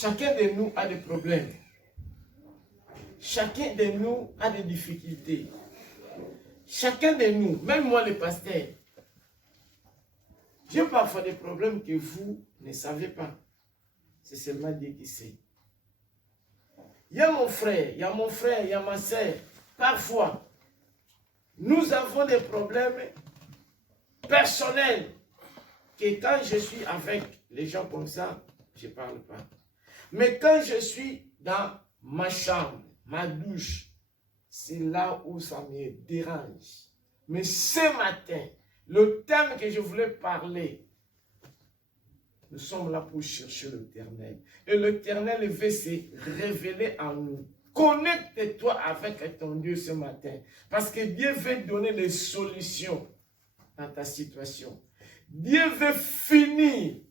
Chacun de nous a des problèmes. Chacun de nous a des difficultés. Chacun de nous, même moi le pasteur, j'ai parfois des problèmes que vous ne savez pas. C'est seulement Dieu qui sait. Il y a mon frère, il y a mon frère, il y a ma soeur. Parfois, nous avons des problèmes personnels que quand je suis avec les gens comme ça, je ne parle pas. Mais quand je suis dans ma chambre, ma douche, c'est là où ça me dérange. Mais ce matin, le thème que je voulais parler, nous sommes là pour chercher l'Éternel. Et l'Éternel veut se révéler en nous. Connecte-toi avec ton Dieu ce matin. Parce que Dieu veut donner des solutions dans ta situation. Dieu veut finir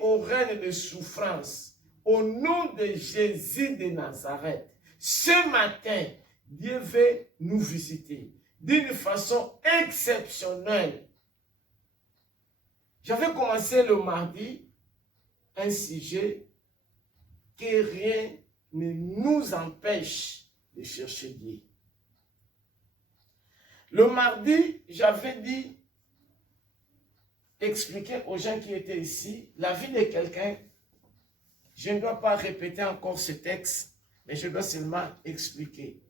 au règne de souffrance. Au nom de Jésus de Nazareth. Ce matin, Dieu veut nous visiter d'une façon exceptionnelle. J'avais commencé le mardi un sujet que rien ne nous empêche de chercher Dieu. Le mardi, j'avais dit, expliquer aux gens qui étaient ici, la vie de quelqu'un, je ne dois pas répéter encore ce texte, mais je dois seulement expliquer.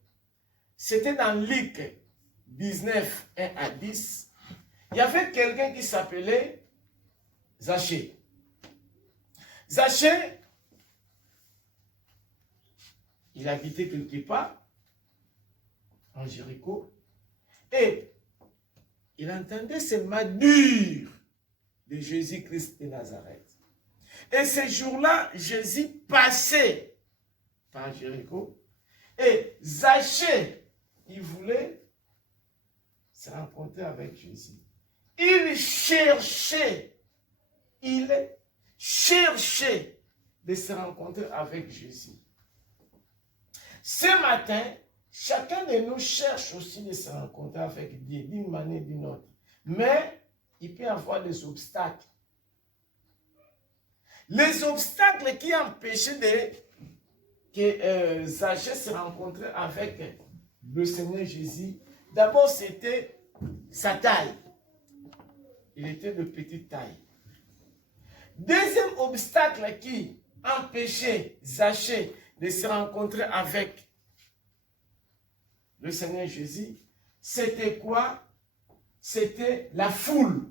C'était dans Luc 19, 1 à 10. Il y avait quelqu'un qui s'appelait Zachée. Zachée, il habitait quelque part en Jéricho et il entendait seulement dire de Jésus-Christ de Nazareth. Et ce jour-là, Jésus passait par Jéricho et Zachée, il voulait se rencontrer avec Jésus. Il cherchait de se rencontrer avec Jésus. Ce matin, chacun de nous cherche aussi de se rencontrer avec Dieu d'une manière ou d'une autre. Mais il peut y avoir des obstacles. Les obstacles qui empêchaient que Zachée se rencontre avec le Seigneur Jésus, d'abord c'était sa taille. Il était de petite taille. Deuxième obstacle qui empêchait Zachée de se rencontrer avec le Seigneur Jésus, c'était quoi? C'était la foule.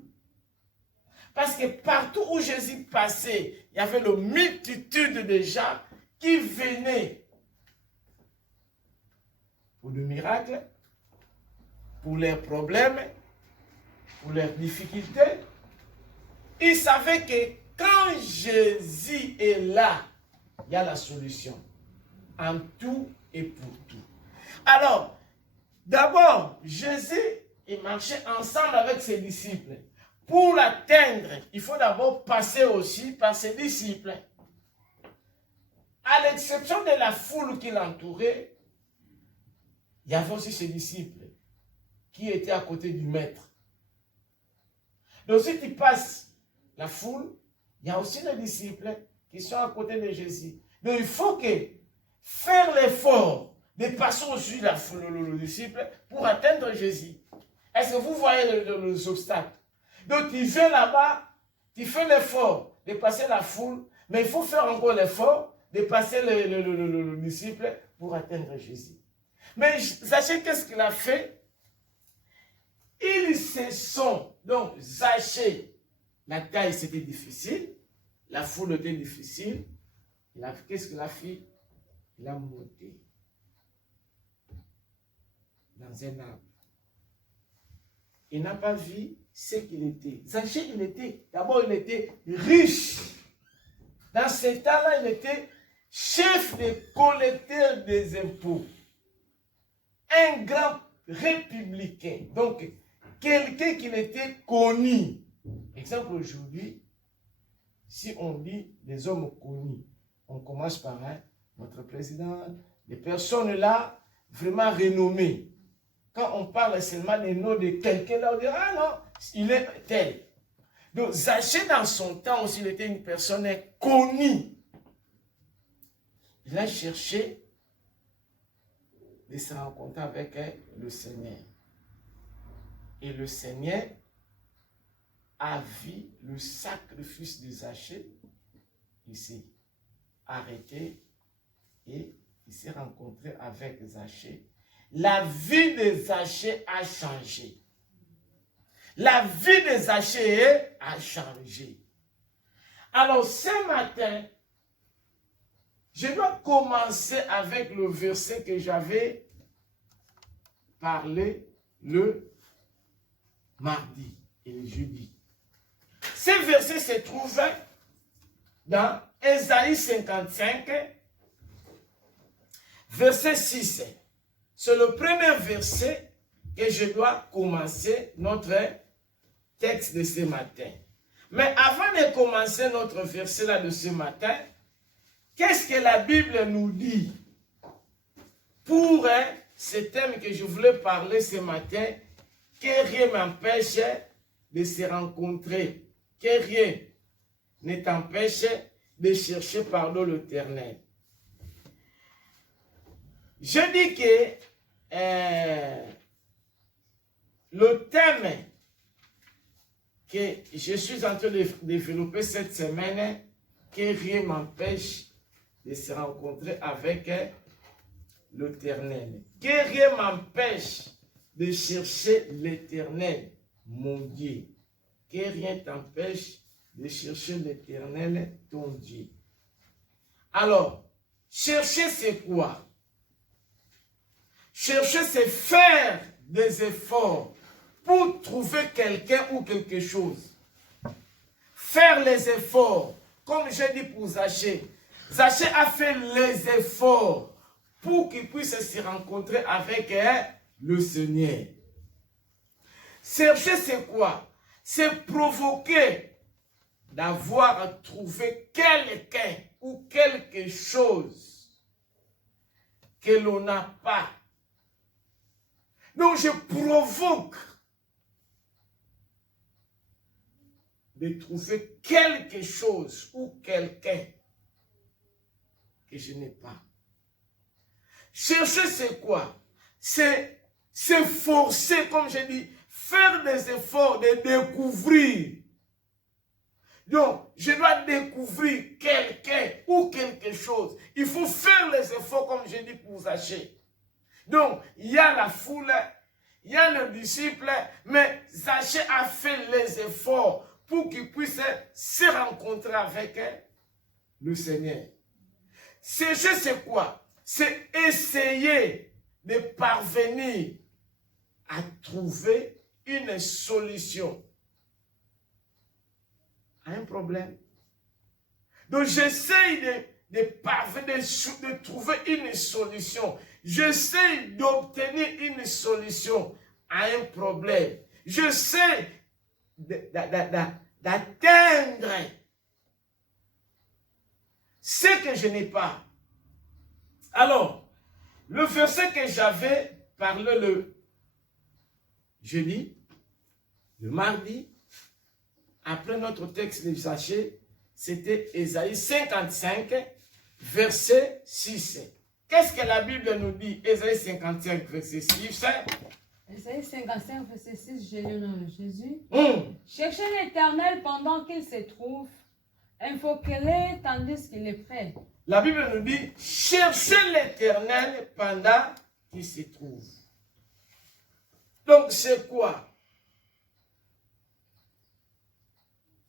Parce que partout où Jésus passait, il y avait une multitude de gens qui venaient pour le miracle, pour leurs problèmes, pour leurs difficultés. Ils savaient que quand Jésus est là, il y a la solution. En tout et pour tout. Alors, d'abord, Jésus, il marchait ensemble avec ses disciples. Pour l'atteindre, il faut d'abord passer aussi par ses disciples. À l'exception de la foule qui l'entourait, il y avait aussi ses disciples qui étaient à côté du maître. Donc si tu passes la foule, il y a aussi les disciples qui sont à côté de Jésus. Donc il faut faire l'effort de passer aussi la foule, le disciple, pour atteindre Jésus. Est-ce que vous voyez les obstacles? Donc tu viens là-bas, tu fais l'effort de passer la foule, mais il faut faire encore l'effort de passer le disciple pour atteindre Jésus. Mais Zachée, qu'est-ce qu'il a fait? Ils se sont, donc Zachée, la taille c'était difficile, la foule était difficile, qu'est-ce qu'il a fait? Il a monté dans un arbre. Il n'a pas vu ce qu'il était. Zachée, d'abord il était riche. Dans ce temps-là, il était chef des collecteurs des impôts. Un grand républicain. Donc, quelqu'un qui était connu. Exemple, aujourd'hui, si on dit des hommes connus, on commence par notre président, des personnes là, vraiment renommées. Quand on parle seulement des noms de quelqu'un là, on dit, ah non, il est tel. Donc, Zachée, dans son temps aussi, il était une personne connue. Il a cherché de se rencontrer avec le Seigneur. Et le Seigneur a vu le sacrifice de Zachée. Il s'est arrêté et il s'est rencontré avec Zachée. La vie de Zachée a changé. La vie de Zachée a changé. Alors ce matin, je dois commencer avec le verset que j'avais parlé le mardi et le jeudi. Ce verset se trouve dans Ésaïe 55, verset 6. C'est le premier verset que je dois commencer notre texte de ce matin. Mais avant de commencer notre verset là de ce matin, qu'est-ce que la Bible nous dit pour ce thème que je voulais parler ce matin, que rien m'empêche de se rencontrer, que rien ne t'empêche de chercher pardon l'Éternel. Je dis que le thème que je suis en train de développer cette semaine, que rien m'empêche de se rencontrer avec l'Éternel. Que rien m'empêche de chercher l'Éternel, mon Dieu. Que rien t'empêche de chercher l'Éternel, ton Dieu. Alors, chercher c'est quoi? Chercher c'est faire des efforts pour trouver quelqu'un ou quelque chose. Faire les efforts, comme j'ai dit pour Zachée. Zachée a fait les efforts pour qu'il puisse se rencontrer avec le Seigneur. Chercher c'est quoi? C'est provoquer d'avoir trouvé quelqu'un ou quelque chose que l'on n'a pas. Donc je provoque de trouver quelque chose ou quelqu'un que je n'ai pas. Chercher c'est quoi? C'est se forcer, comme je dis, faire des efforts de découvrir. Donc, je dois découvrir quelqu'un ou quelque chose. Il faut faire les efforts, comme je dis pour Zachée. Donc, il y a la foule, il y a le disciple, mais Zachée a fait les efforts pour qu'il puisse se rencontrer avec le Seigneur. Chercher, c'est quoi? C'est essayer de parvenir à trouver une solution à un problème. Donc, j'essaye de parvenir, de trouver une solution. J'essaie d'obtenir une solution à un problème. J'essaie d'atteindre ce que je n'ai pas. Alors, le verset que j'avais parlé le jeudi, le mardi, après notre texte de Zachée, c'était Ésaïe 55, verset 6. Qu'est-ce que la Bible nous dit? Ésaïe 55, verset 6. Ésaïe 55, verset 6, j'ai le nom de Jésus. Cherchez l'Éternel pendant qu'il se trouve, invoquez-le tandis qu'il est prêt. La Bible nous dit, cherchez l'Éternel pendant qu'il se trouve. Donc c'est quoi?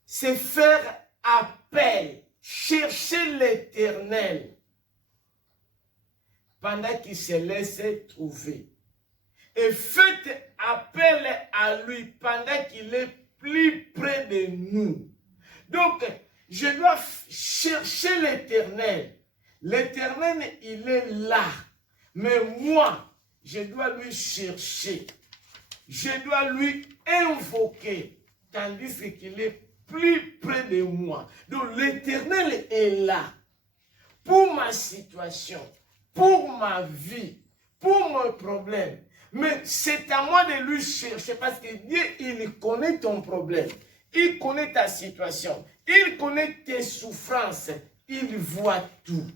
C'est faire appel, chercher l'Éternel pendant qu'il se laisse trouver. Et faites appel à lui pendant qu'il est plus près de nous. Donc, je dois chercher l'Éternel. L'Éternel, il est là. Mais moi, je dois lui chercher. Je dois lui invoquer, tandis qu'il est plus près de moi. Donc, l'Éternel est là pour ma situation, pour ma vie, pour mon problème. Mais c'est à moi de lui chercher parce que Dieu, il connaît ton problème. Il connaît ta situation. Il connaît tes souffrances. Il voit tout.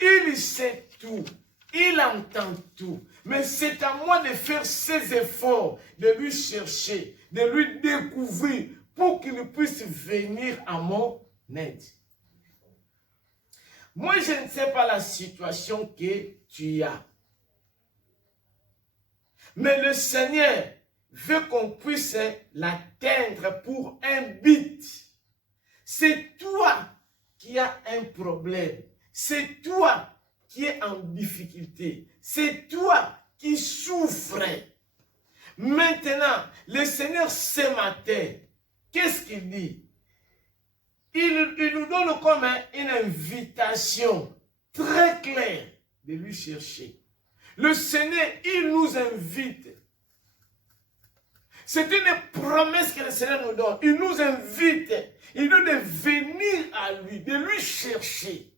Il sait tout. Il entend tout. Mais c'est à moi de faire ces efforts, de lui chercher, de lui découvrir pour qu'il puisse venir à mon aide. Moi, je ne sais pas la situation que tu as. Mais le Seigneur veut qu'on puisse l'atteindre pour un but. C'est toi qui as un problème. C'est toi qui es en difficulté. C'est toi qui souffres. Maintenant, le Seigneur ce matin, qu'est-ce qu'il dit? Il nous donne comme une invitation très claire de lui chercher. Le Seigneur, il nous invite. C'est une promesse que le Seigneur nous donne. Il nous invite. Il nous dit de venir à lui, de lui chercher.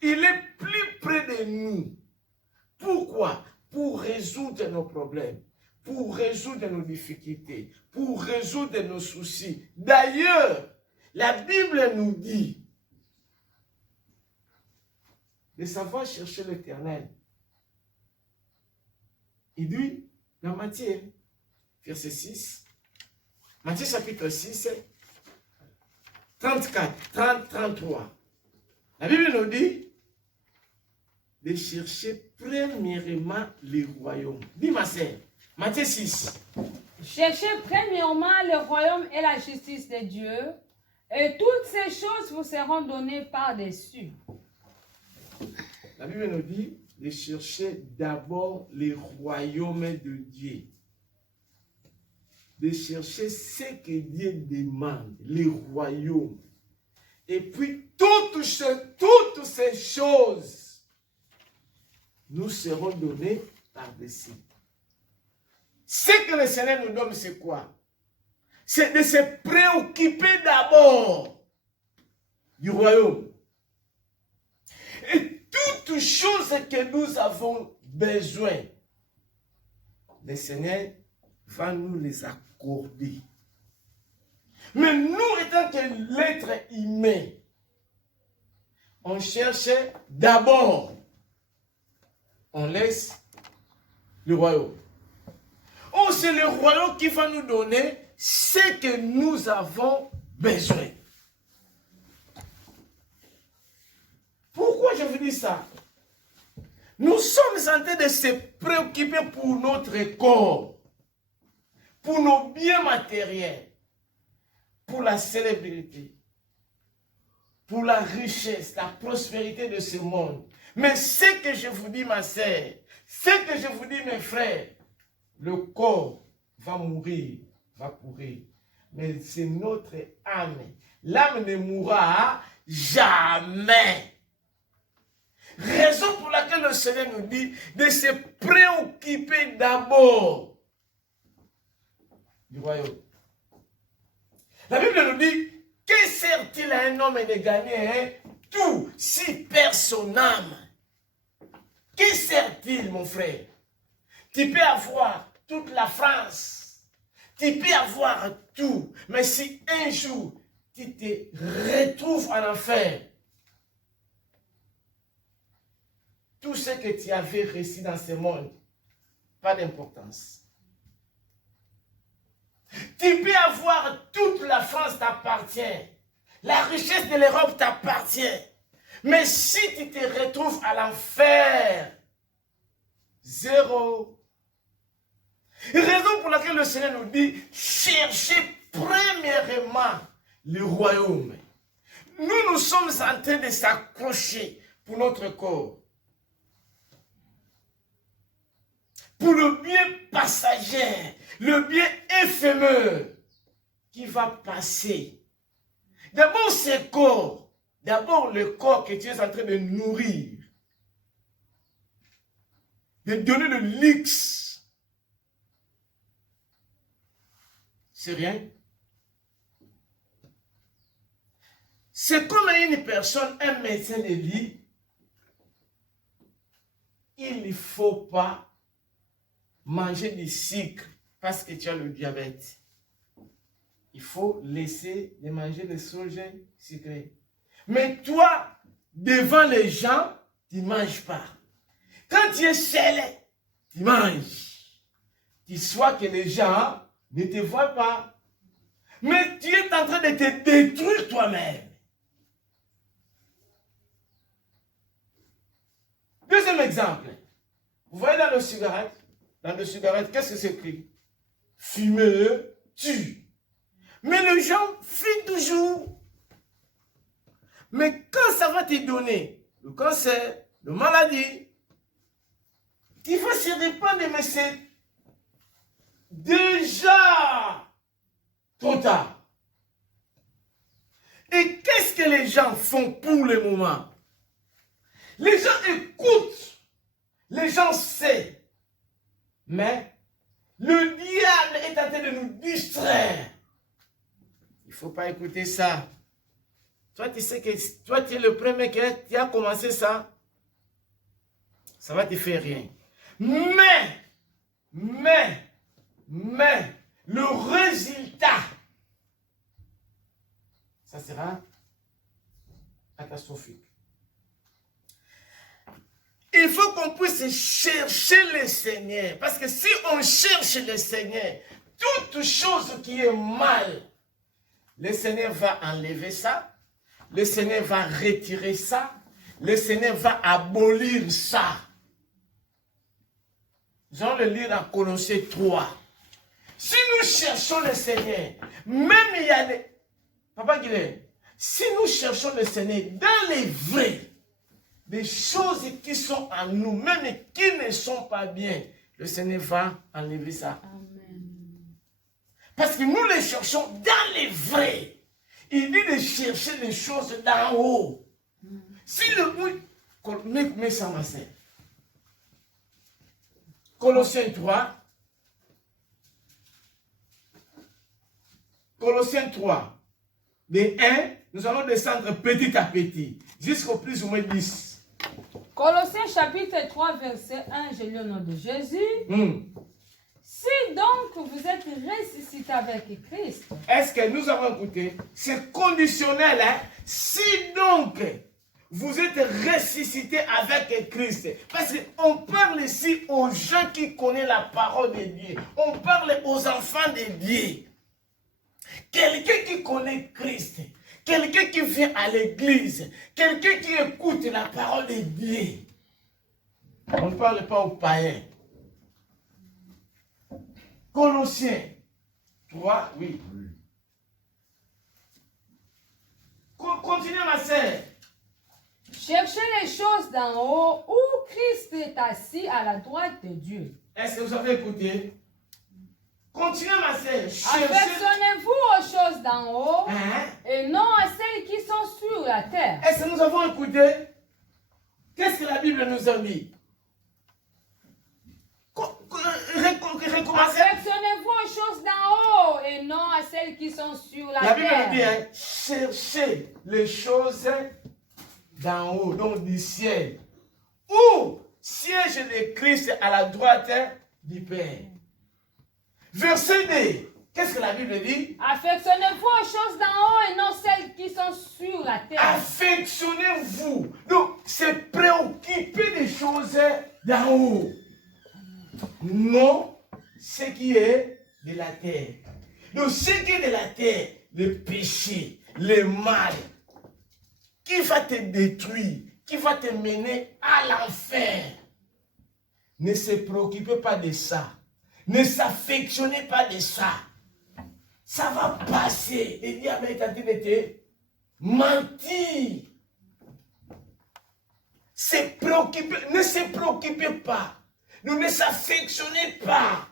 Il est plus près de nous. Pourquoi? Pour résoudre nos problèmes, pour résoudre nos difficultés, pour résoudre nos soucis. D'ailleurs, la Bible nous dit de savoir chercher l'Éternel. Il dit dans Matthieu, verset 6, Matthieu chapitre 6, 34, 30, 33. La Bible nous dit de chercher premièrement le royaume. Dis ma sœur, Matthieu 6. Cherchez premièrement le royaume et la justice de Dieu, et toutes ces choses vous seront données par-dessus. La Bible nous dit de chercher d'abord le royaume de Dieu. De chercher ce que Dieu demande, le royaume. Et puis toutes ces choses nous seront données par-dessus. Ce que le Seigneur nous donne, c'est quoi? C'est de se préoccuper d'abord du royaume. Et toutes choses que nous avons besoin, le Seigneur va nous les accorder. Mais nous, étant que l'être humain, on cherche d'abord, on laisse le royaume. Oh, c'est le royaume qui va nous donner ce que nous avons besoin. Pourquoi je vous dis ça? Nous sommes en train de se préoccuper pour notre corps, pour nos biens matériels, pour la célébrité, pour la richesse, la prospérité de ce monde. Mais ce que je vous dis, ma sœur, ce que je vous dis, mes frères, le corps va mourir, va courir. Mais c'est notre âme. L'âme ne mourra jamais. Raison pour laquelle le Seigneur nous dit de se préoccuper d'abord du royaume. La Bible nous dit, que sert-il à un homme de gagner tout si perd son âme? Que sert-il, mon frère? Tu peux avoir toute la France, tu peux avoir tout, mais si un jour tu te retrouves en enfer, tout ce que tu avais reçu dans ce monde, pas d'importance. Tu peux avoir toute la France t'appartient, la richesse de l'Europe t'appartient, mais si tu te retrouves à l'enfer, zéro. Raison pour laquelle le Seigneur nous dit, cherchez premièrement le royaume. Nous sommes en train de s'accrocher pour notre corps, pour le bien passager, le bien éphémère qui va passer. D'abord ce corps, d'abord le corps que tu es en train de nourrir, de donner le luxe. C'est rien. C'est comme une personne, un médecin de dit, il ne faut pas manger du sucre parce que tu as le diabète. il faut laisser de manger les choses sucrées. Mais toi, devant les gens, tu ne manges pas. Quand tu es seul, tu manges. Tu sois que les gens ne te voient pas. Mais tu es en train de te détruire toi-même. Deuxième exemple. Vous voyez dans le cigarette, qu'est-ce que c'est écrit? Fumer tue. Mais les gens fument toujours. Mais quand ça va te donner le cancer, la maladie, tu vas se répandre, mais c'est déjà trop tard. Et qu'est-ce que les gens font pour le moment? Les gens écoutent, les gens savent, mais le diable est en train de nous distraire. Il ne faut pas écouter ça. Toi, tu sais que toi, tu es le premier qui a commencé ça. Ça va te faire rien. Mais, le résultat, ça sera catastrophique. Il faut qu'on puisse chercher le Seigneur. Parce que si on cherche le Seigneur, toute chose qui est mal, le Seigneur va enlever ça. Le Seigneur va retirer ça. Le Seigneur va abolir ça. Nous allons le lire dans Colossiens 3. Si nous cherchons le Seigneur, même il y a des... Papa Guilherme, si nous cherchons le Seigneur dans les vrais, des choses qui sont en nous, même qui ne sont pas bien, le Seigneur va enlever ça. Amen. Parce que nous les cherchons dans les vrais. Il dit de chercher les choses d'en haut. Si le mets ça, ma sœur. Colossiens 3. Colossiens 3. De 1, nous allons descendre petit à petit, jusqu'au plus ou moins 10. Colossiens chapitre 3, verset 1, je lis au nom de Jésus. Si donc vous êtes ressuscité avec Christ. Est-ce que nous avons écouté? C'est conditionnel, hein? Si donc vous êtes ressuscité avec Christ. Parce qu'on parle ici aux gens qui connaissent la parole de Dieu. On parle aux enfants de Dieu. Quelqu'un qui connaît Christ. Quelqu'un qui vient à l'église. Quelqu'un qui écoute la parole de Dieu. On ne parle pas aux païens. Colossiens 3, oui. Continuez, ma sœur. Cherchez les choses d'en haut où Christ est assis à la droite de Dieu. Est-ce que vous avez écouté? Continuez, ma sœur. Affectionnez-vous aux choses d'en haut et non à celles qui sont sur la terre. Est-ce que nous avons écouté? Qu'est-ce que la Bible nous a dit? Affectionnez-vous aux choses d'en haut et non à celles qui sont sur la terre. La Bible nous dit, hein, cherchez les choses d'en haut, donc du ciel, où siège le Christ à la droite du Père. Verset 2, qu'est-ce que la Bible dit? Affectionnez-vous aux choses d'en haut et non celles qui sont sur la terre. Affectionnez-vous. Donc, c'est préoccuper des choses d'en haut. Non, ce qui est de la terre. Donc, ce qui est de la terre, le péché, le mal, qui va te détruire, qui va te mener à l'enfer. Ne se préoccupez pas de ça. Ne s'affectionnez pas de ça. Ça va passer. Le diable est en train de te mentir. Ne se préoccupez pas. Ne s'affectionnez pas.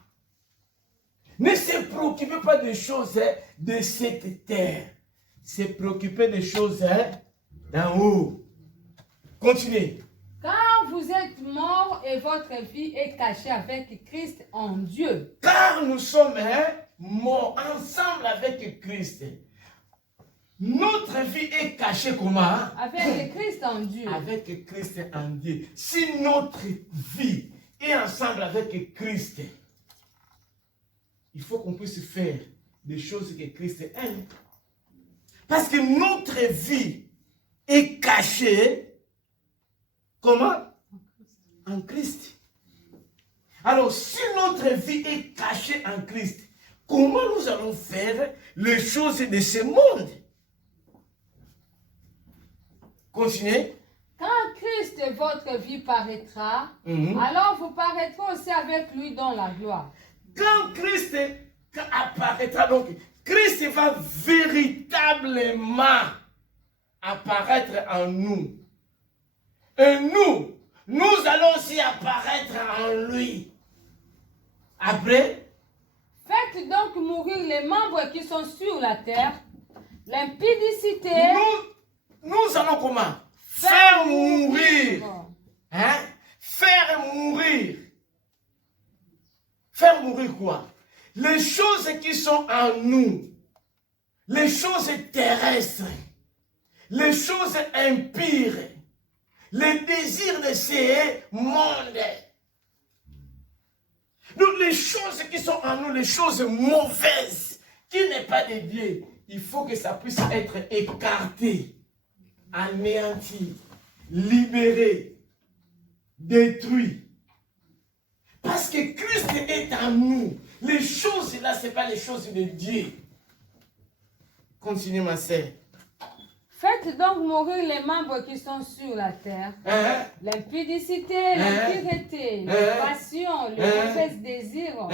Ne se préoccupez pas des choses de cette terre. Se préoccuper des choses d'en haut. Continuez. Car vous êtes morts et votre vie est cachée avec Christ en Dieu. Car nous sommes morts ensemble avec Christ. Notre vie est cachée comment? Avec Christ en Dieu. Avec Christ en Dieu. Si notre vie est ensemble avec Christ, il faut qu'on puisse faire des choses que Christ aime. Parce que notre vie est cachée, comment? En Christ. Alors, si notre vie est cachée en Christ, comment nous allons faire les choses de ce monde? Continuez. Quand Christ, votre vie, paraîtra, alors vous paraîtrez aussi avec lui dans la gloire. Quand Christ apparaîtra, donc Christ va véritablement apparaître en nous. Et nous allons aussi apparaître en lui. Après, faites donc mourir les membres qui sont sur la terre, l'impudicité. Nous allons comment? Faire mourir. Hein? Faire mourir. Faire mourir quoi? Les choses qui sont en nous, les choses terrestres, les choses impures, les désirs de ces mondes. Donc les choses qui sont en nous, les choses mauvaises, qui n'est pas de Dieu, il faut que ça puisse être écarté, anéanti, libéré, détruit. Parce que Christ est en nous. Les choses là, ce n'est pas les choses de Dieu. Continue ma sœur. Faites donc mourir les membres qui sont sur la terre. L'impudicité, l'impureté, la passion, le mauvais désir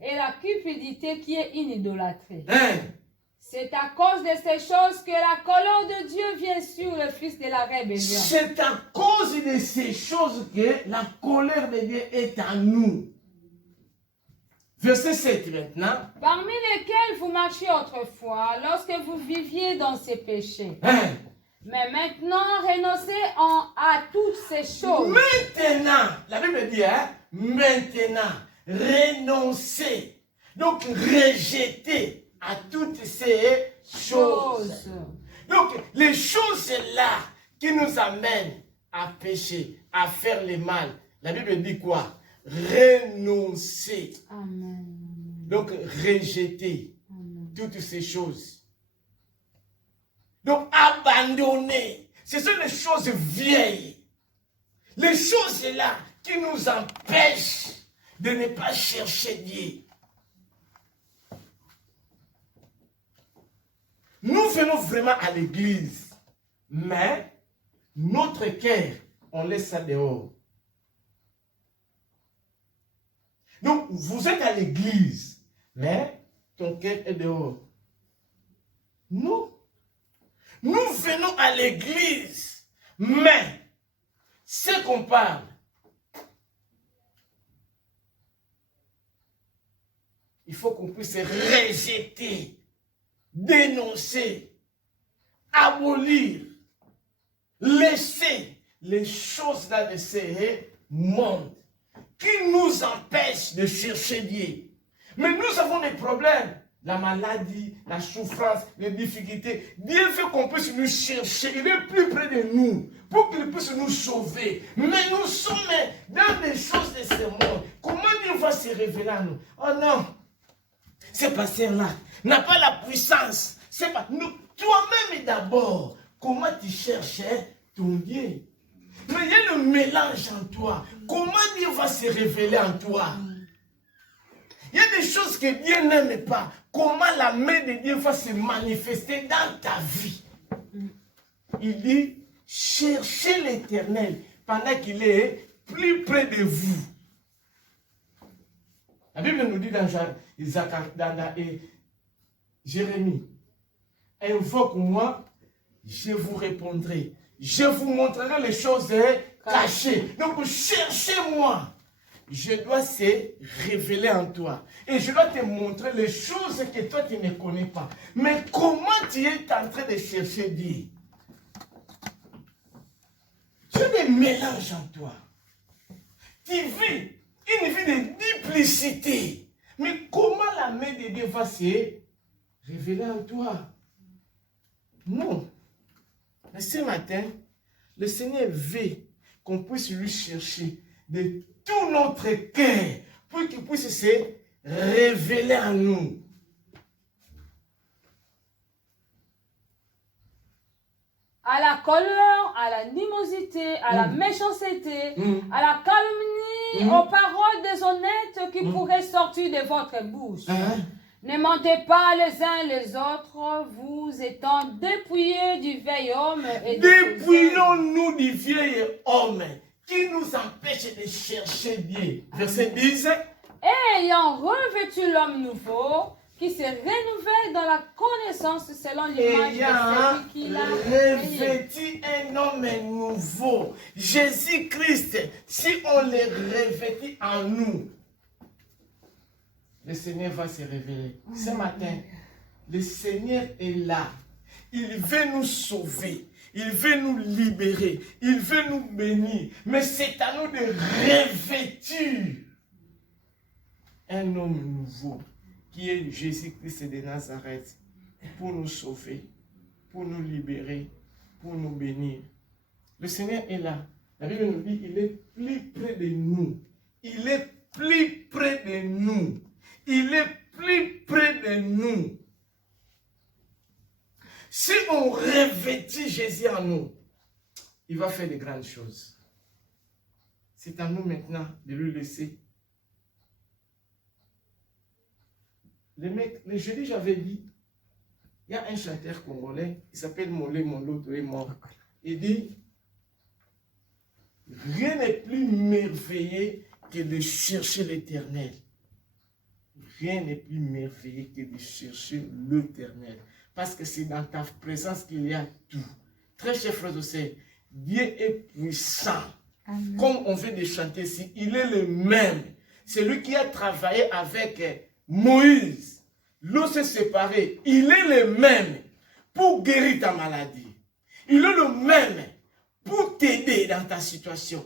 et la cupidité qui est une idolâtrie. C'est à cause de ces choses que la colère de Dieu vient sur le fils de la rébellion. C'est à cause de ces choses que la colère de Dieu est en nous. Verset 7 maintenant. Parmi lesquels vous marchiez autrefois, lorsque vous viviez dans ces péchés. Mais maintenant, renoncez à toutes ces choses. Maintenant, la Bible dit, maintenant, renoncez. Donc, rejetez à toutes ces choses. Donc, les choses-là qui nous amènent à pécher, à faire le mal, la Bible dit quoi? Renoncer. Amen. Donc, rejeter toutes ces choses. Donc, abandonner. Ce sont les choses vieilles. Les choses-là qui nous empêchent de ne pas chercher Dieu. Nous venons vraiment à l'église, mais notre cœur, on laisse ça dehors. Donc, vous êtes à l'église, mais ton cœur est dehors. Non. Nous venons à l'église, mais ce qu'on parle, il faut qu'on puisse rejeter, dénoncer, abolir, laisser les choses là de ces mondes qui nous empêchent de chercher Dieu. Mais nous avons des problèmes. La maladie, la souffrance, les difficultés. Dieu veut qu'on puisse nous chercher. Il est plus près de nous pour qu'il puisse nous sauver. Mais nous sommes dans des choses de ce monde. Comment Dieu va se révéler à nous? Oh non, ce pasteur-là n'a pas la puissance. C'est pas nous. Toi-même d'abord, comment tu cherches ton Dieu? Mais il y a le mélange en toi. Comment Dieu va se révéler en toi? Il y a des choses que Dieu n'aime pas. Comment la main de Dieu va se manifester dans ta vie? Il dit, cherchez l'Éternel pendant qu'il est plus près de vous. La Bible nous dit dans Jérémie, invoque-moi, je vous répondrai. Je vous montrerai les choses cachées. Donc, cherchez-moi. Je dois se révéler en toi. Et je dois te montrer les choses que toi, tu ne connais pas. Mais comment tu es en train de chercher Dieu? Tu as des mélanges en toi. Tu vis une vie de duplicité. Mais comment la main de Dieu va se révéler en toi? Non. Mais ce matin, le Seigneur veut qu'on puisse lui chercher de tout notre cœur pour qu'il puisse se révéler en nous. colère, à l'animosité, à la méchanceté, à la calomnie, aux paroles déshonnêtes qui pourraient sortir de votre bouche. Ne mentez pas les uns les autres, vous étant dépouillés du vieil homme. Dépouillons-nous du vieil homme qui nous empêche de chercher Dieu. Verset 10. Ayant revêtu l'homme nouveau, qui se renouvelle dans la connaissance selon l'image de celui qui l'a revêtu un homme nouveau. Jésus-Christ, si on le revêtit en nous, le Seigneur va se révéler. Ce matin, le Seigneur est là. Il veut nous sauver. Il veut nous libérer. Il veut nous bénir. Mais c'est à nous de revêtir un homme nouveau qui est Jésus-Christ de Nazareth pour nous sauver, pour nous libérer, pour nous bénir. Le Seigneur est là. La Bible nous dit qu'il est plus près de nous. Il est plus près de nous. Il est plus près de nous. Si on revêtit Jésus en nous, il va faire de grandes choses. C'est à nous maintenant de lui laisser. Le jeudi, j'avais dit, il y a un chanteur congolais, il s'appelle Molé Molo est mort. Il dit, rien n'est plus merveilleux que de chercher l'Éternel. Rien n'est plus merveilleux que de chercher l'Éternel. Parce que c'est dans ta présence qu'il y a tout. Très chers frères et sœurs, Dieu est puissant. Amen. Comme on vient de chanter ici, il est le même. C'est lui qui a travaillé avec Moïse. L'eau s'est séparée. Il est le même pour guérir ta maladie. Il est le même pour t'aider dans ta situation.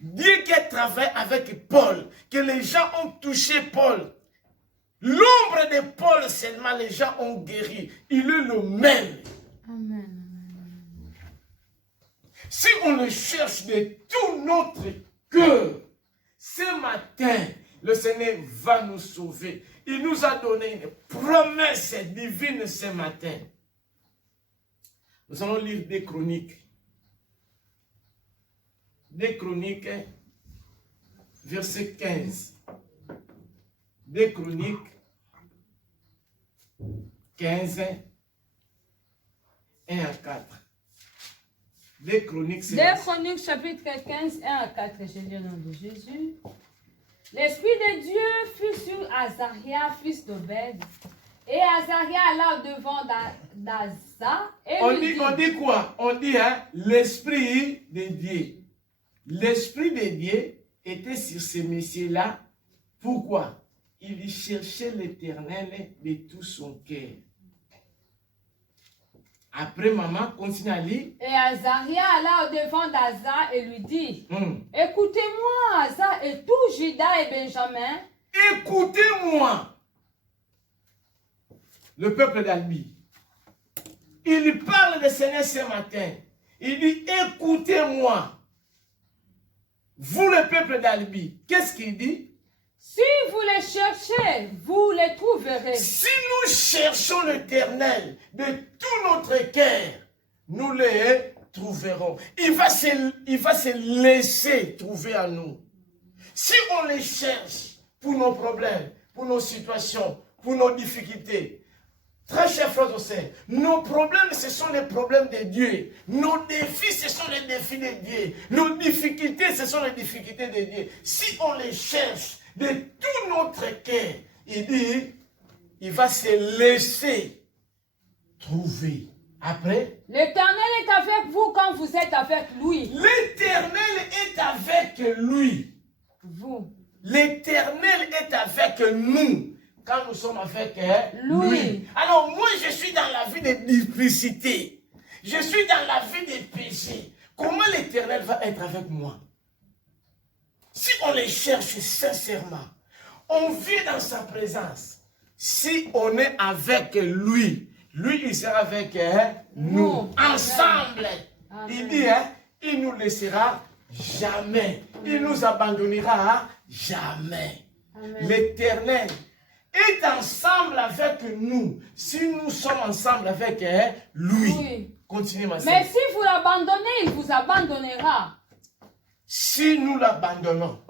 Dieu qui a travaillé avec Paul, que les gens ont touché Paul. L'ombre de Paul seulement, les gens ont guéri. Il est le même. Amen. Si on le cherche de tout notre cœur, ce matin, le Seigneur va nous sauver. Il nous a donné une promesse divine ce matin. Nous allons lire des Chroniques. Des Chroniques, verset 15. Des Chroniques 15, 1 à 4. Des Chroniques, chapitre 15, 1 à 4. Je lis au nom de Jésus. L'Esprit de Dieu fut sur Azaria, fils d'Obed. Et Azaria alla au-devant d'Asa. On dit quoi? On dit l'Esprit de Dieu. L'Esprit de Dieu était sur ces messieurs-là. Pourquoi? Il cherchait l'Éternel de tout son cœur. Après, maman continue à lire. Et Azaria alla au-devant d'Asa et lui dit, écoutez-moi, Asa et tout Juda et Benjamin. Écoutez-moi. Le peuple d'Albi. Il parle de Seigneur ce matin. Il dit, écoutez-moi. Vous, le peuple d'Albi. Qu'est-ce qu'il dit? Si vous les cherchez, vous les trouverez. Si nous cherchons l'Éternel de tout notre cœur, nous les trouverons. Il va se laisser trouver à nous. Si on les cherche pour nos problèmes, pour nos situations, pour nos difficultés, très chers frères et sœurs, nos problèmes, ce sont les problèmes de Dieu. Nos défis, ce sont les défis de Dieu. Nos difficultés, ce sont les difficultés de Dieu. Si on les cherche de tout notre cœur, il dit, il va se laisser trouver. Après, l'Éternel est avec vous quand vous êtes avec lui. L'Éternel est avec lui. Vous. L'Éternel est avec nous quand nous sommes avec lui. Alors moi, je suis dans la vie de duplicité. Je suis dans la vie des péchés. Comment l'Éternel va être avec moi? Si on les cherche sincèrement, on vit dans sa présence. Si on est avec lui, lui, il sera avec nous. Ensemble. Amen. Il dit, il ne nous laissera jamais. Il nous abandonnera jamais. L'Éternel est ensemble avec nous. Si nous sommes ensemble avec lui. Continue, ma sœur. Mais si vous l'abandonnez, il vous abandonnera. Si nous l'abandonnons,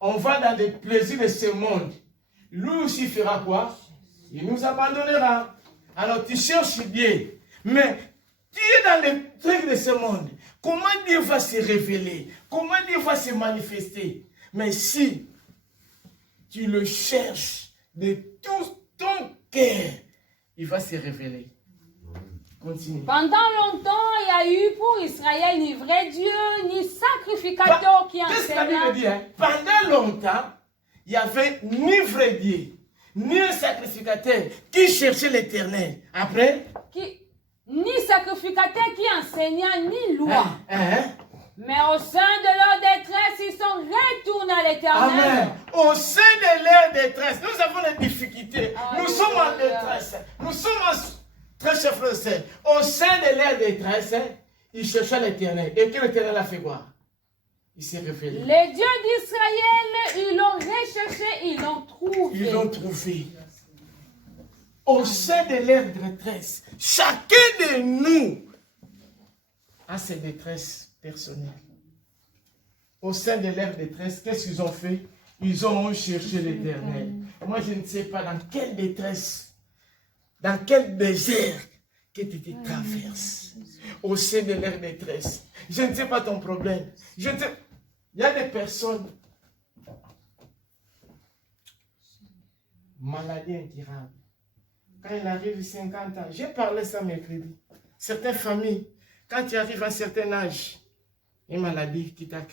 on va dans les plaisirs de ce monde. Lui aussi fera quoi? Il nous abandonnera. Alors tu cherches bien. Mais tu es dans les trucs de ce monde. Comment Dieu va se révéler? Comment Dieu va se manifester? Mais si tu le cherches de tout ton cœur, il va se révéler. Continue. Pendant longtemps, il y a eu pour Israël ni vrai Dieu, ni sacrificateur qui enseignait. Qu'est-ce que la Bible dit? Pendant longtemps, il n'y avait ni vrai Dieu, ni un sacrificateur qui cherchait l'Éternel. Après? Ni sacrificateur qui enseignait, ni loi. Mais au sein de leur détresse, ils sont retournés à l'Éternel. Amen. Au sein de leur détresse, nous avons des difficultés. Nous sommes en détresse. Nous sommes très chers frères et sœurs. Au sein de leur détresse, ils cherchaient l'Éternel. Et que l'Éternel a fait quoi? Il s'est révélé. Les dieux d'Israël, ils l'ont recherché, ils l'ont trouvé. Ils l'ont trouvé. Au sein de leur détresse, chacun de nous a ses détresses personnelles. Au sein de leur détresse, qu'est-ce qu'ils ont fait? Ils ont cherché l'Éternel. Moi, je ne sais pas dans quelle détresse, dans quel désert que tu te traverses. Au sein de leur détresse. Je ne sais pas ton problème. Il y a des personnes maladies incurables. Quand il arrive 50 ans, j'ai parlé ça mercredi. Certaines familles, quand tu arrives à un certain âge, une maladie qui t'attaque.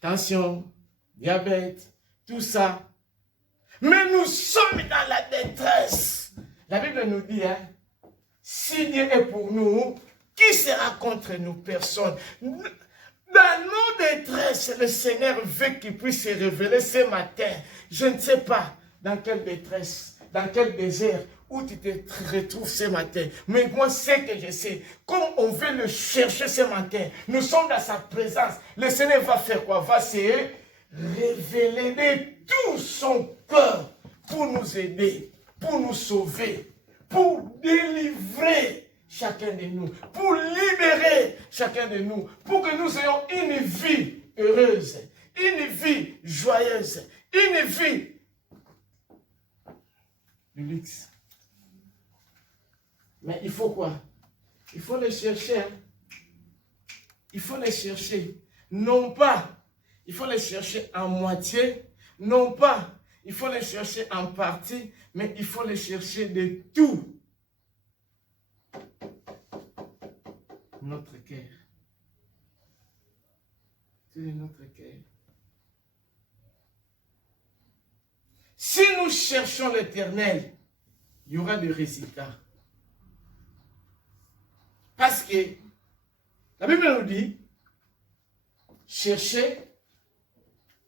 Tension, diabète, tout ça. Mais nous sommes dans la détresse. La Bible nous dit, si Dieu est pour nous, qui sera contre nous? Personne. Dans nos détresses, le Seigneur veut qu'il puisse se révéler ce matin. Je ne sais pas dans quelle détresse, dans quel désert, où tu te retrouves ce matin. Mais moi, c'est que je sais. Comme on veut le chercher ce matin, nous sommes dans sa présence. Le Seigneur va faire quoi? Va se révéler de tout son cœur pour nous aider, pour nous sauver, pour délivrer chacun de nous, pour libérer chacun de nous, pour que nous ayons une vie heureuse, une vie joyeuse, une vie de luxe. Mais il faut quoi? Il faut les chercher. Il faut les chercher. Non pas, il faut les chercher en moitié. Non pas, il faut les chercher en partie. Mais il faut les chercher de tout notre cœur. Tout notre cœur. Si nous cherchons l'Éternel, il y aura des résultats. Parce que la Bible nous dit, cherchez,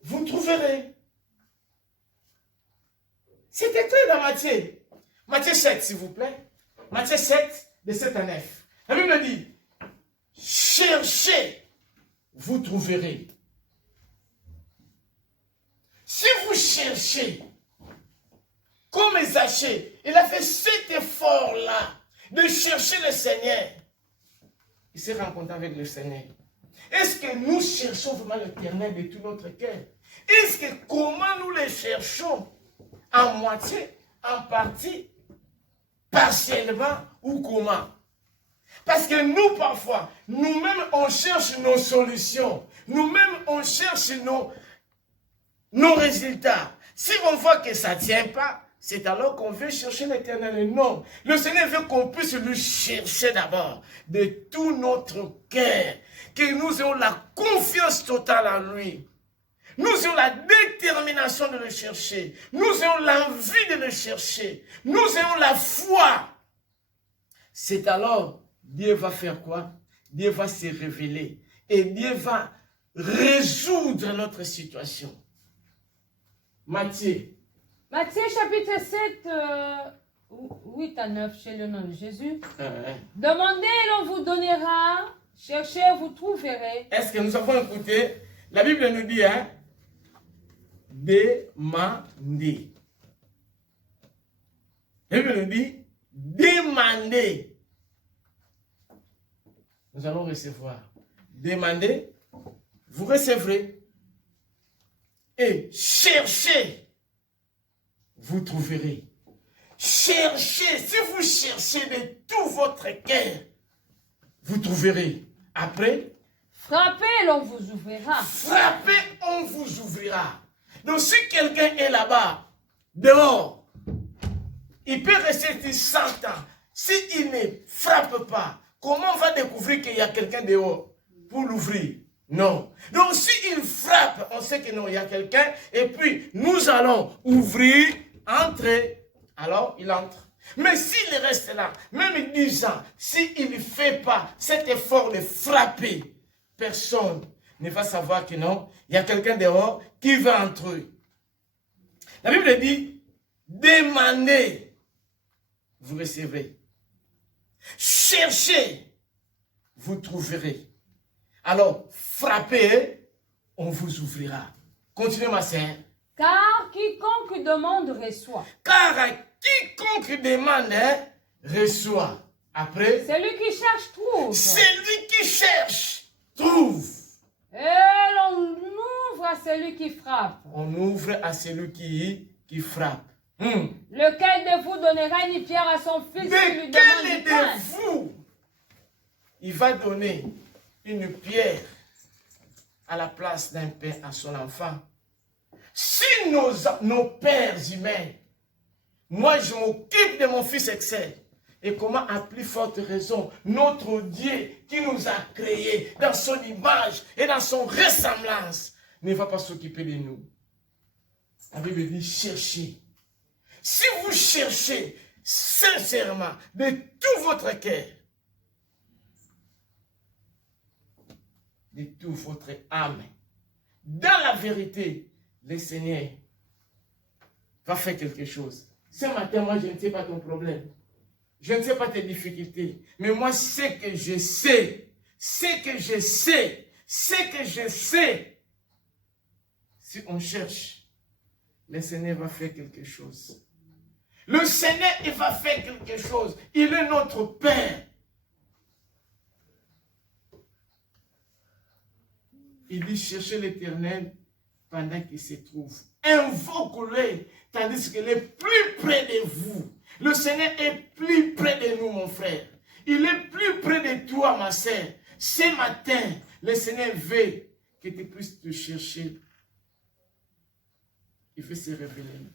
vous trouverez. C'est écrit dans Matthieu. Matthieu 7, s'il vous plaît. Matthieu 7, de 7 à 9. La Bible dit, cherchez, vous trouverez. Si vous cherchez, comme Zachée, il a fait cet effort-là de chercher le Seigneur. Il s'est rencontré avec le Seigneur. Est-ce que nous cherchons vraiment l'Éternel de tout notre cœur? Est-ce que comment nous le cherchons? En moitié, en partie, partiellement ou comment? Parce que nous, parfois, nous-mêmes, on cherche nos solutions. Nous-mêmes, on cherche nos résultats. Si on voit que ça ne tient pas, c'est alors qu'on veut chercher l'Éternel. Non, le Seigneur veut qu'on puisse lui chercher d'abord de tout notre cœur, que nous ayons la confiance totale en lui. Nous ayons la détermination de le chercher. Nous ayons l'envie de le chercher. Nous ayons la foi. C'est alors, Dieu va faire quoi? Dieu va se révéler. Et Dieu va résoudre notre situation. Matthieu. Matthieu chapitre 7, 8 à 9, chez le nom de Jésus. Demandez et l'on vous donnera. Cherchez, vous trouverez. Est-ce que nous avons écouté? La Bible nous dit, demandez. La Bible nous dit, demandez. Nous allons recevoir. Demandez, vous recevrez. Et cherchez, vous trouverez. Cherchez, si vous cherchez de tout votre cœur, vous trouverez. Après, frappez, l'on vous ouvrira. Frappez, on vous ouvrira. Donc si quelqu'un est là-bas, dehors, il peut rester 100 ans. S'il ne frappe pas, comment on va découvrir qu'il y a quelqu'un dehors pour l'ouvrir? Non. Donc s'il frappe, on sait que non, il y a quelqu'un. Et puis, nous allons ouvrir, entrer. Alors, il entre. Mais s'il reste là, même 10 ans, s'il ne fait pas cet effort de frapper, personne ne va savoir que non, il y a quelqu'un dehors qui va entrer. La Bible dit, demandez, vous recevrez. Cherchez, vous trouverez. Alors, frappez, on vous ouvrira. Continuez, ma sœur. Car quiconque demande reçoit. Car quiconque demande reçoit. Après, celui qui cherche trouve. Celui qui cherche trouve. Et l'on ouvre à celui qui frappe. On ouvre à celui qui frappe. Lequel de vous donnera une pierre à son fils qui lui demande du pain? De vous, il va donner une pierre à la place d'un pain à son enfant? Si nos pères humains, moi je m'occupe de mon fils excès, et comment à plus forte raison, notre Dieu qui nous a créés dans son image et dans son ressemblance, ne va pas s'occuper de nous. La Bible dit cherchez. Si vous cherchez sincèrement de tout votre cœur, de toute votre âme, dans la vérité, le Seigneur va faire quelque chose. Ce matin, moi, je ne sais pas ton problème. Je ne sais pas tes difficultés. Mais moi, ce que je sais, si on cherche, le Seigneur va faire quelque chose. Le Seigneur, il va faire quelque chose. Il est notre Père. Il dit chercher l'Éternel pendant qu'il se trouve. Invoque-le, tandis qu'il est plus près de vous. Le Seigneur est plus près de nous, mon frère. Il est plus près de toi, ma sœur. Ce matin, le Seigneur veut que tu puisses te chercher. Il veut se révéler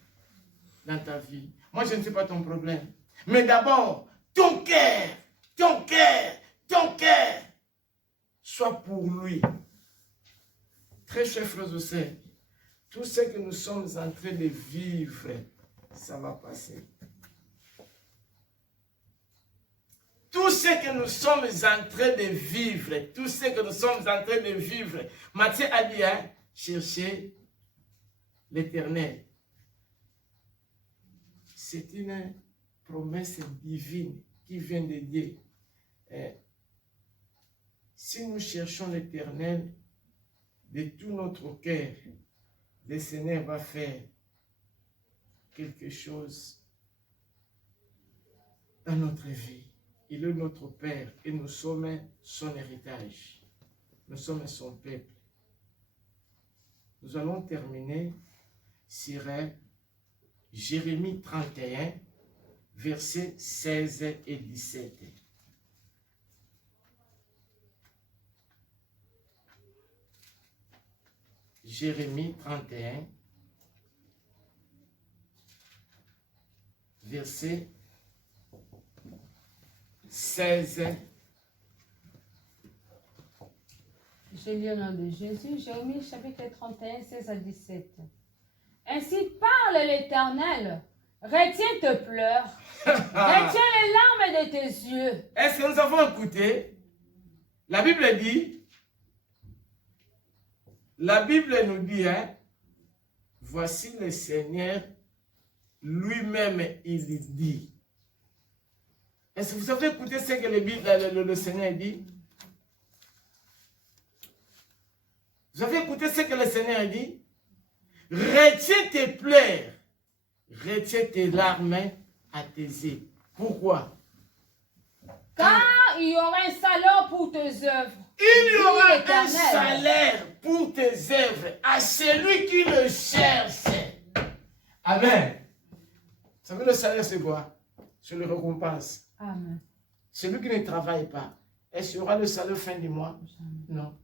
dans ta vie. Moi, je ne sais pas ton problème. Mais d'abord, ton cœur, soit pour lui. Très chers frères et sœurs, tout ce que nous sommes en train de vivre, ça va passer. Tout ce que nous sommes en train de vivre, Matthieu a dit, cherchez l'Éternel. C'est une promesse divine qui vient de Dieu. Si nous cherchons l'Éternel de tout notre cœur, le Seigneur va faire quelque chose dans notre vie. Il est notre Père et nous sommes son héritage. Nous sommes son peuple. Nous allons terminer sur Jérémie 31, versets 16 et 17. Jérémie 31, verset 16. Je lis au nom de Jésus, Jérémie chapitre 31, 16 à 17. Ainsi parle l'Éternel, retiens tes pleurs, retiens les larmes de tes yeux. Est-ce que nous avons écouté? La Bible nous dit, voici le Seigneur lui-même, il dit. Est-ce que vous avez écouté ce que le Seigneur dit? Vous avez écouté ce que le Seigneur dit? Retiens tes pleurs, retiens tes larmes à tes yeux. Pourquoi? Car il y aura un salaire pour tes œuvres. Il y aura un salaire pour tes œuvres à celui qui le cherche. Amen. Vous savez, le salaire, c'est quoi? C'est le récompense. Amen. Celui qui ne travaille pas, est-ce qu'il y aura le salaire fin du mois? Non.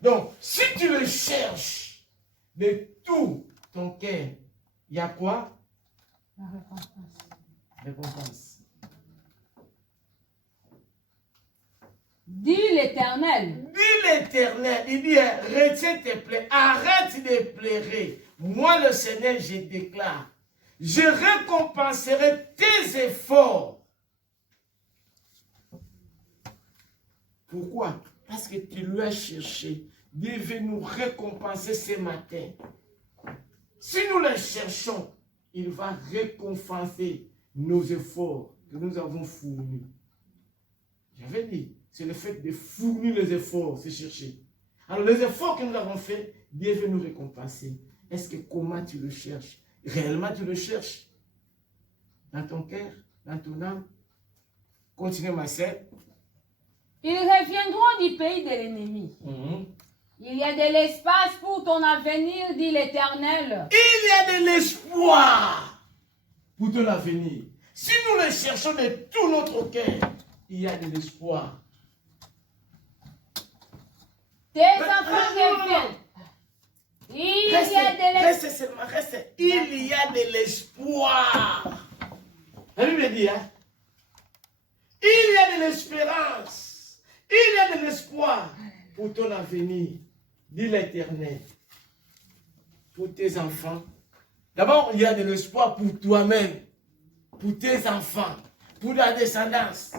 Donc, si tu le cherches de tout ton cœur, il y a quoi? La récompense. Récompense. Dis l'Éternel. Dis l'Éternel, il dit, retiens tes plaies, arrête de pleurer. Moi, le Seigneur, je déclare, je récompenserai tes efforts. Pourquoi? Parce que tu lui as cherché. Dieu veut nous récompenser ce matin. Si nous le cherchons, il va récompenser nos efforts que nous avons fournis. J'avais dit, c'est le fait de fournir les efforts, c'est chercher. Alors les efforts que nous avons faits, Dieu veut nous récompenser. Est-ce que comment tu le cherches? Réellement tu le cherches? Dans ton cœur, dans ton âme? Continue ma sœur. Ils reviendront du pays de l'ennemi. Il y a de l'espace pour ton avenir, dit l'Éternel. Il y a de l'espoir pour ton avenir. Si nous le cherchons de tout notre cœur, il y a de l'espoir. Tes enfants reviennent. Il y a de l'espoir. Reste. Il y a de l'espoir. La Bible dit, hein? Il y a de l'espérance. Il y a de l'espoir pour ton avenir, dit l'Éternel. Pour tes enfants. D'abord, il y a de l'espoir pour toi-même, pour tes enfants, pour la descendance.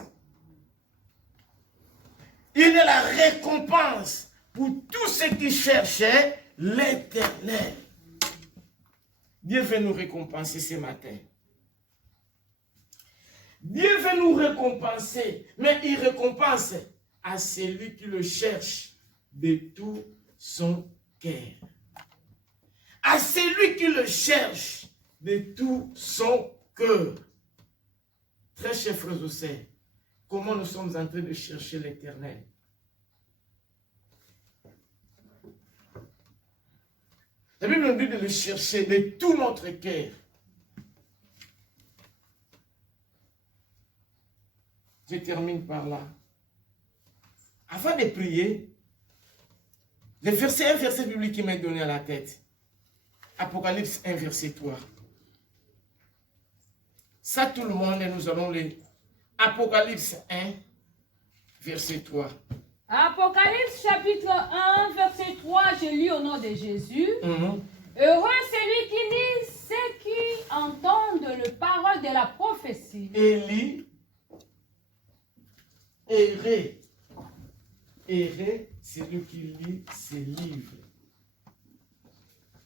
Il y a la récompense pour tous ceux qui cherchaient l'Éternel. Dieu veut nous récompenser ce matin. Dieu veut nous récompenser, mais il récompense à celui qui le cherche de tout son cœur. À celui qui le cherche de tout son cœur. Très chers frères et sœurs, comment nous sommes en train de chercher l'Éternel? La Bible nous dit de le chercher de tout notre cœur. Je termine par là. Avant de prier, un verset biblique qui m'est donné à la tête. Apocalypse 1, verset 3. Ça, tout le monde, nous allons lire. Apocalypse 1, verset 3. Apocalypse chapitre 1, verset 3, je lis au nom de Jésus. Heureux celui qui lit, ceux qui entendent le parole de la prophétie. Et lit, erré, c'est lui qui lit ses livres.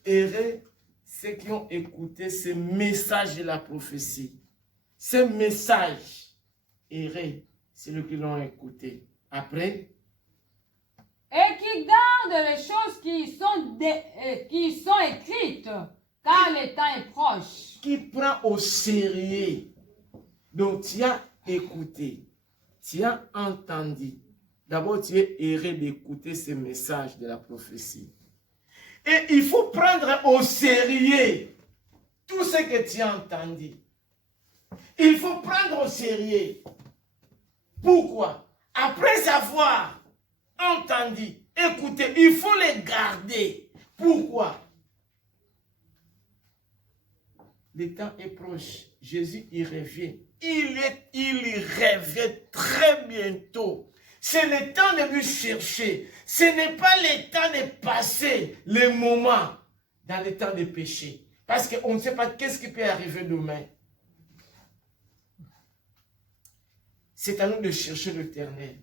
Erré, ceux qui ont écouté ce message de la prophétie. Ce message, erré, c'est ceux qui l'ont écouté. Après, et qui gardent les choses qui sont écrites, car le temps est proche. Qui prend au sérieux. Donc, tu as écouté, tu as entendu. D'abord, tu es erré d'écouter ce message de la prophétie. Et il faut prendre au sérieux tout ce que tu as entendu. Il faut prendre au sérieux. Pourquoi? Après avoir entendu, écouté, il faut les garder. Pourquoi? Le temps est proche. Jésus, il revient. Il revient très bientôt. C'est le temps de lui chercher. Ce n'est pas le temps de passer les moments dans le temps de péché. Parce qu'on ne sait pas qu'est-ce qui peut arriver demain. C'est à nous de chercher l'Éternel.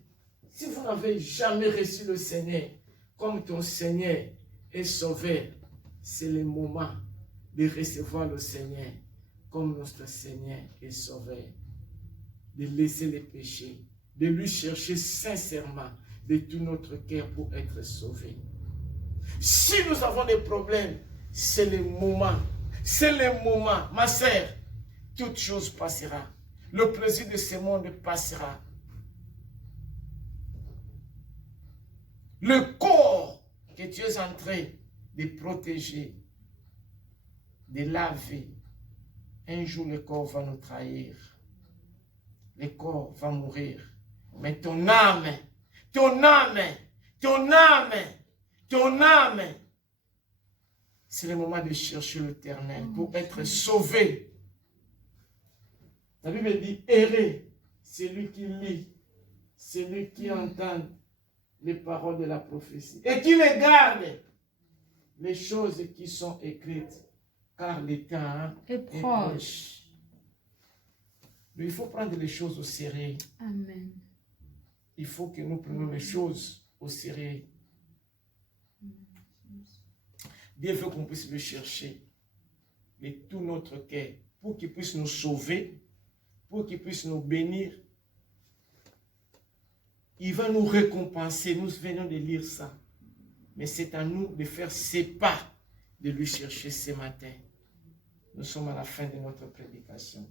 Si vous n'avez jamais reçu le Seigneur comme ton Seigneur et Sauveur, c'est le moment de recevoir le Seigneur comme notre Seigneur et Sauveur. De laisser les péchés, de lui chercher sincèrement de tout notre cœur pour être sauvé. Si nous avons des problèmes, c'est le moment. C'est le moment. Ma sœur, toute chose passera. Le plaisir de ce monde passera. Le corps que Dieu est en train de protéger, de laver, un jour le corps va nous trahir. Le corps va mourir. Mais ton âme, c'est le moment de chercher l'Éternel pour être sauvé. La Bible dit, errer, c'est lui qui lit, c'est lui qui entend les paroles de la prophétie et qui les garde, les choses qui sont écrites, car le temps est proche. Mais il faut prendre les choses au sérieux. Amen. Il faut que nous prenions les choses au sérieux. Dieu veut qu'on puisse le chercher de tout notre cœur pour qu'il puisse nous sauver, pour qu'il puisse nous bénir. Il va nous récompenser. Nous venons de lire ça. Mais c'est à nous de faire ces pas, de lui chercher ce matin. Nous sommes à la fin de notre prédication.